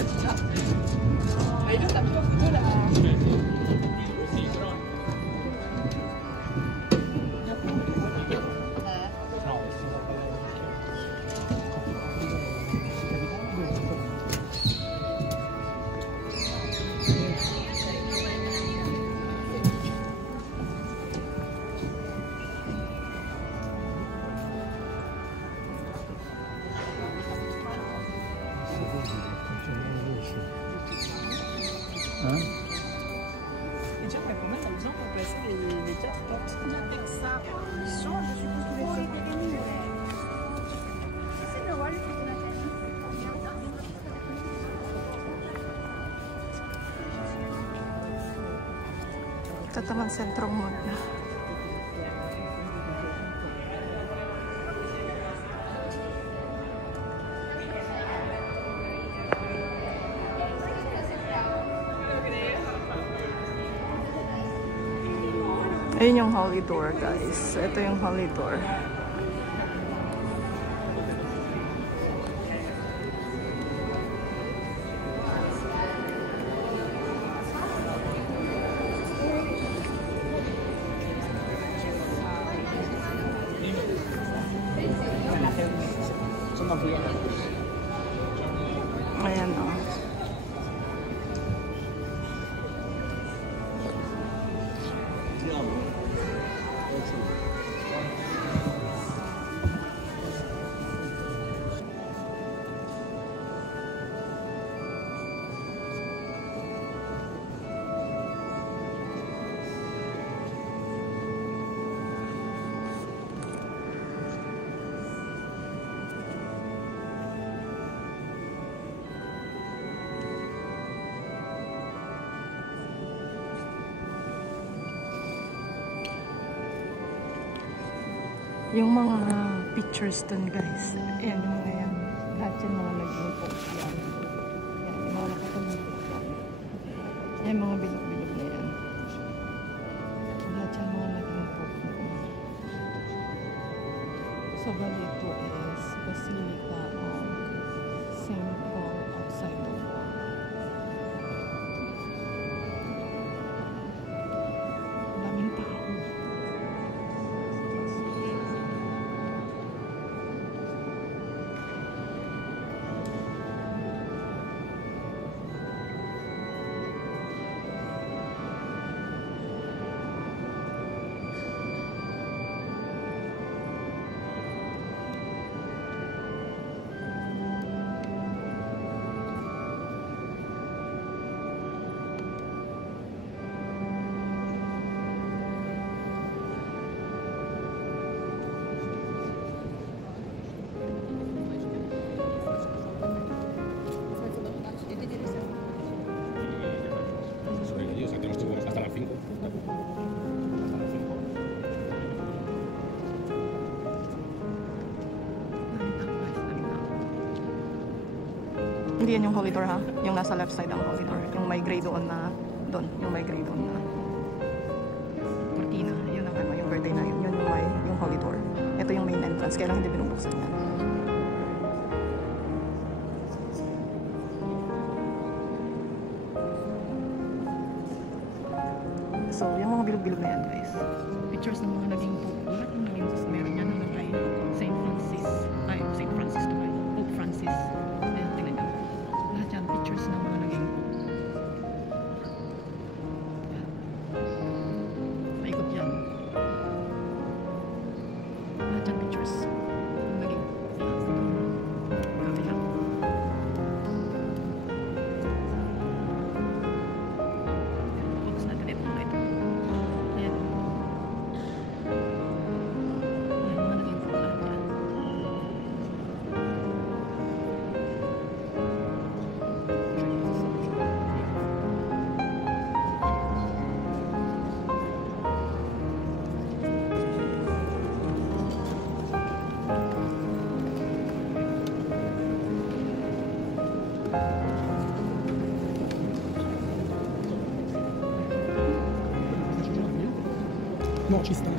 Ma in realtà più particolare. Et tu vois, combien ça me semble pour passer les 4 portes? Avec ça, ils sont, je suppose que les filles pérenniques. C'est le rôle de la famille. Ito naman Central Mall na. Ayun yung Holy Door, guys. Ito yung Holy Door. Ayan o. Yung mga pictures dun, guys. Ayan yung mga yan. Lahat yan mga naging post yan. Yan, yung mga nakatulog yan. Yan, mga bilog-bilog na yan. Lahat yan mga naging post yan. So, bali ito is Basilica of St. Paul outside the wall. Daming tao. Hindi yan yung Holy Door, ha? Yung nasa left side ang Holy Door. Yung may gray doon na doon. Yung may gray doon na cortina. Yun ang ano, yung birthday na yun. Yun yung may, yung Holy Door. Ito yung main entrance. Kaya lang hindi binubuksan yan. So, yung mga bilog-bilog na yan, guys. Pictures ng mga naging pope. Lahat yung naging meron yan nalagay. St. Francis. Ay, St. Francis to kayo. Pope Francis. Ayan, tingnan nyo. Lahat yan, pictures ng mga naging pope. Maikot yan. Lahat yan, pictures. Naging kabila. Focus natin ito mga ito. Ayan. Ayan, mga naging pope lahat yan. No, ci sta.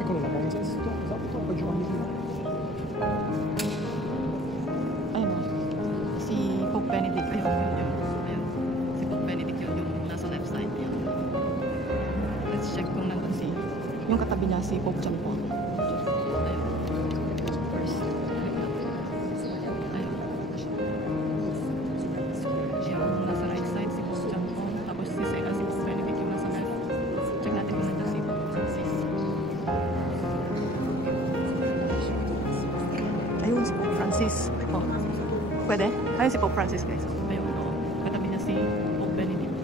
Eccolo là, buon sesto, esatto, poi Giovanni prima. Ayun o. katabi niya si Pope John Paul. First. Ayun. Yung nasa right side si Pope John Paul. Tapos si Pope Benedict yung nasa left. Check natin kung nandun si Pope Francis. Ayun si Pope Francis. Oh. Pwede? Ayun si Pope Francis guys. Ayun. Oh. Katabi niya si Pope Benedict.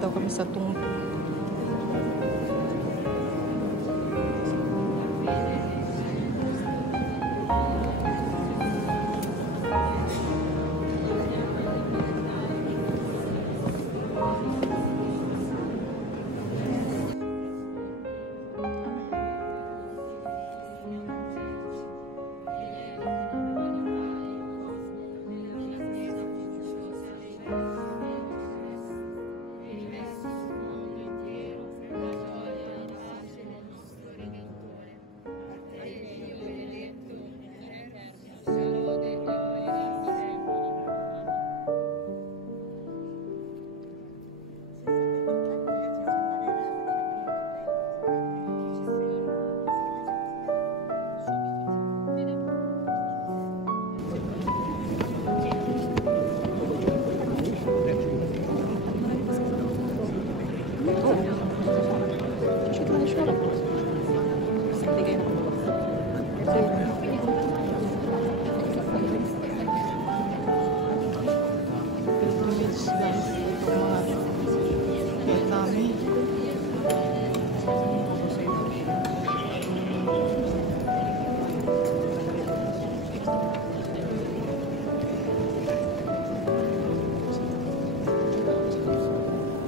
Ito kami sa tungtong.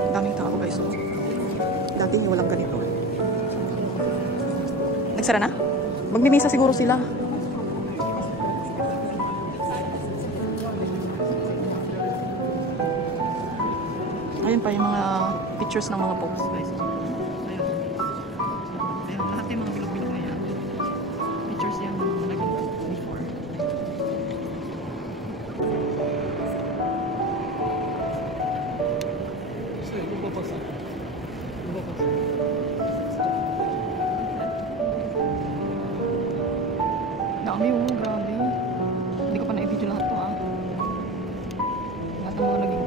Daming tao guys. So, dati walang ganito. Nagsara na? Magmimisa siguro sila. Ayun pa yung mga pictures ng mga popes guys. Ayun. Ayun, lahat yung mga bilog-bilog na yan. Pictures yan naging before. Dami grabe. Hindi ko pa na-i-video lahat to Lahat ng mga naging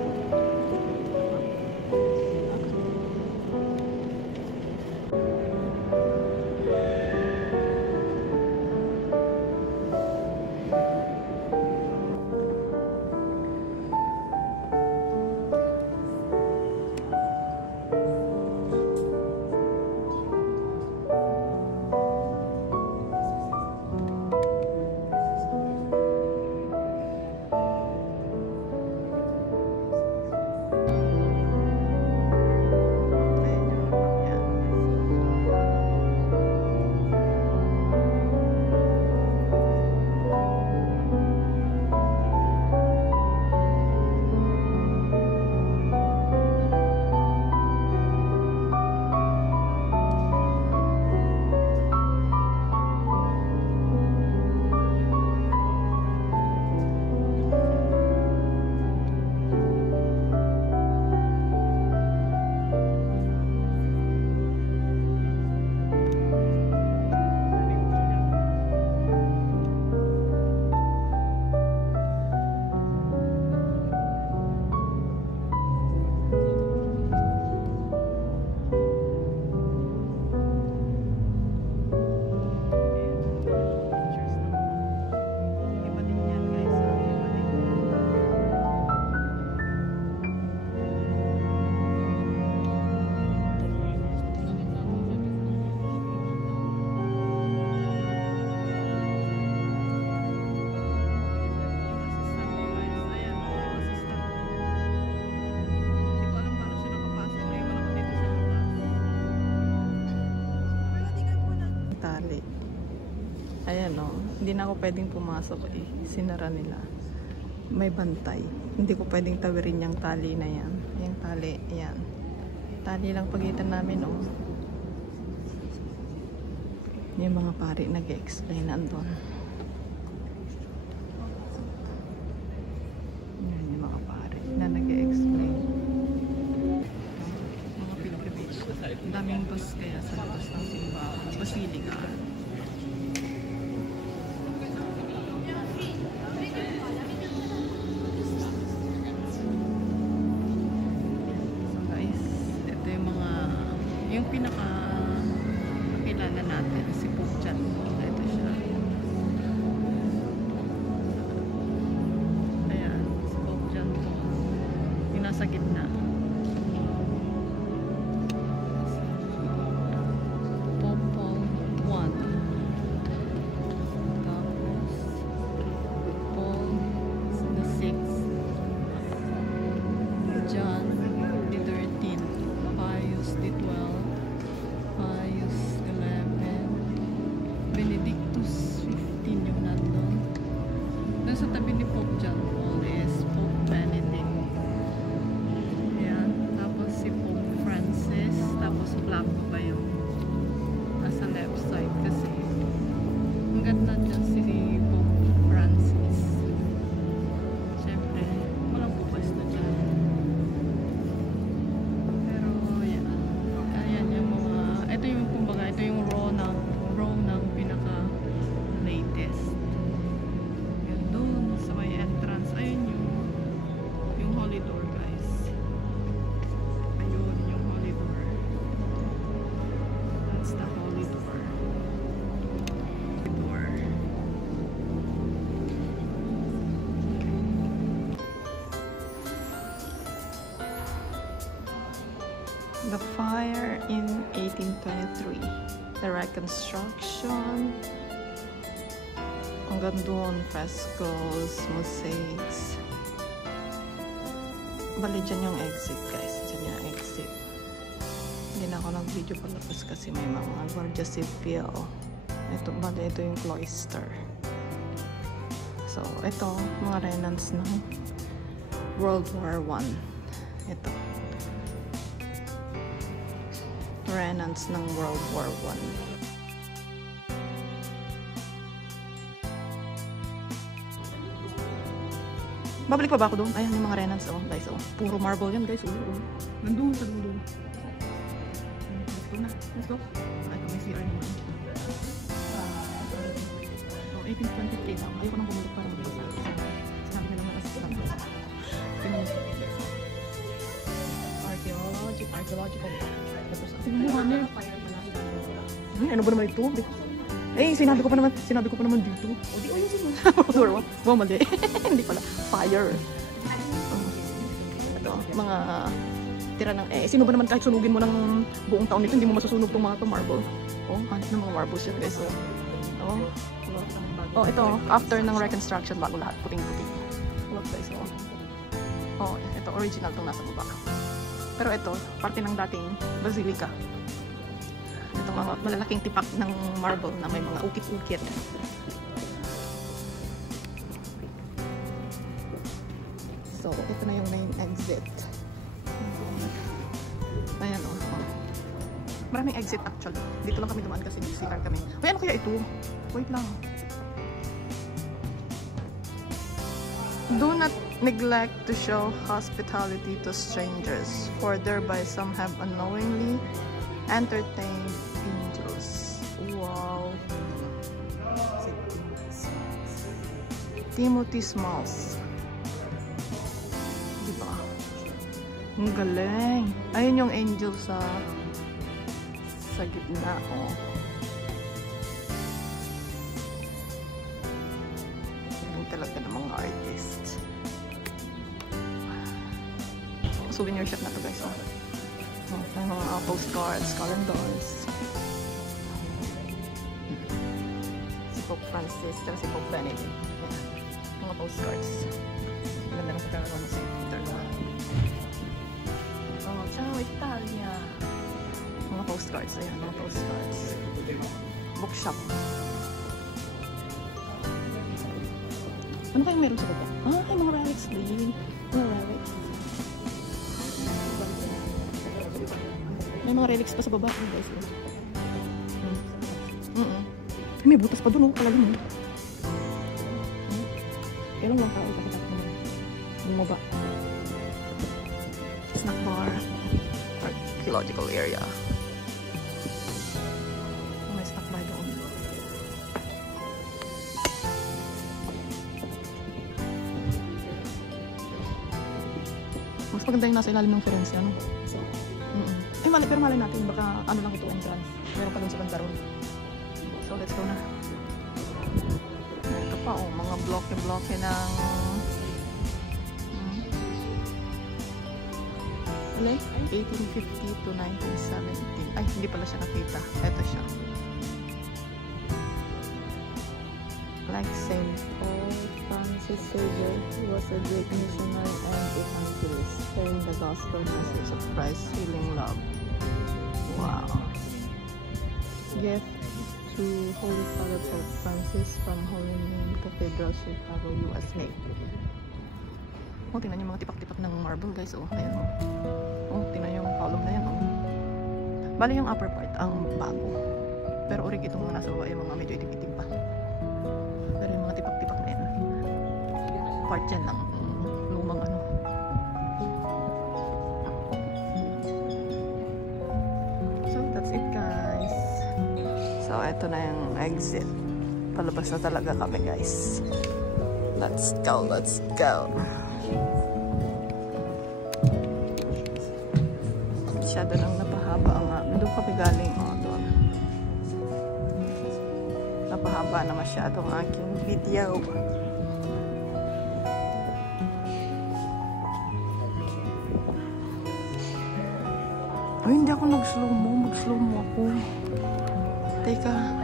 Ayan o, hindi na ako pwedeng pumasok eh. Sinara nila. May bantay. Hindi ko pwedeng tawirin yung tali na yan. Yung tali, yan. Tali lang pagitan namin o. Yung mga pari nag-explain nandun. Yan yung mga pari na nag-explain. Mga pilgrimage. Daming sa gitna. Popol 1. Tapos Paul the 6th. John the 13th. Pius the 12th. Pius 11. Benedictus 15 yung nandun. Doon sa tabi ni Pope John Paul is Pope Benedict. Ayan. Tapos si Pope Francis. Tapos black pa yung nasa left side kasi ang ganda dyan si Pope Francis. Siyempre, walang pupwesto dyan. Pero, ayan. Ayan yung mga, ito yung kumbaga, ito yung row ng pinaka-latest. Yan doon sa may entrance. Ayun yung holy door, guys. Ayun yung holy door. That's the holy door. The fire in 1823. The reconstruction. Hanggang doon, frescoes, mosaics. Bali, dyan yung exit, guys. Dyan yung exit. Hindi na ako nag-video palabas kasi may mga Guardia Civil. Ito, bali, ito yung cloister. So, ito, mga remnants ng World War I. Ito. Remnants ng World War I. Babalik pa ba ako doon? Ayan yung mga remnants, oh, guys, oh. Puro marble yan, guys, oh. Nandun sa dulo. Let's go na. Let's go. Ay, may CR naman. Oh, 1823 lang. Ayoko nang bumalik para mag-isa. Sinabi na naman assistant. Archaeological. Tapos, tingnan mo kami. Ano ba naman ito? Eh, sinabi ko pa naman dito. O, di ayusin mo. Wow, mali. Hindi pala. Fire. Ito, mga tira ng, sino ba naman kahit sunugin mo ng buong taon nito, hindi mo masusunog itong mga marble. Oh, hanap ng mga marbles yan, guys. Oh, ito, after ng reconstruction, bago lahat, puting-puting. Look, guys, oh, ito, original itong nasa baba. Pero ito, parte ng dating basilica. Itong mga malalaking tipak ng marble na may mga ukit-ukit. So, ito na yung main exit. Ayan, oh. Maraming exit actually. Dito lang kami dumaan kasi nagsikan kami. Uy, ano kaya ito? Wait lang. Do not neglect to show hospitality to strangers, for thereby some have unknowingly entertained angels. Wow. Timothy Smalls. Diba? Ang galing. Ayun yung angel sa gitna, oh. Yung talaga ng mga artists. Souvenir shop na to, guys, oh. May mga postcards, calendars. Si Pope Francis, tsaka si Pope Benedict. Mga postcards. Ganda ng pagkakaroon sa Peter naman. Oh, ciao Italia. Mga postcards, ayan, mga postcards. Bookshop. Ano kayong meron sa baba? Ah, ay, mga relics din. Mga relics. May mga relics pa sa baba, guys. May butas pa dun, oh. Kalalim, oh. Kailan lang tayo kakatap mo. Bumaba. Snack bar. Archaeological area. May snack bar doon. Mas maganda yung nasa ilalim ng Firenze, ano? Pero malay natin, baka ano lang ito entrance. Meron pa dun sa Bandaron. So, let's go na. Ito pa, oh, mga bloke-bloke ng Ilan? 1850 to 1917. Ay, hindi pala siya nakita. Ito siya. Like Saint Paul, Francis Xavier, he was a great missionary and evangelist, sharing the gospel message of Christ's healing love. Wow. Gift to Holy Father Pope Francis from Holy Name Cathedral, Chicago, USA. Oh, tingnan yung mga tipak-tipak ng marble, guys. Oh, ayan oh. Oh, tingnan yung column na yan oh. Bali yung upper part ang bago. Pero urig itong mga nasa baba, yung mga medyo itim-itim pa. Pero yung mga tipak-tipak na yan, part yan lang. Lumang ano. So, that's it, guys. So, ito na yung exit. Palabas na talaga kami, guys. Let's go, let's go. Masyado lang napahaba nga. Doon kami galing. Oh, doon. Napahaba na masyado ang aking video. Ay, hindi ako nag-slow mo. Mag-slow mo ako. Teka.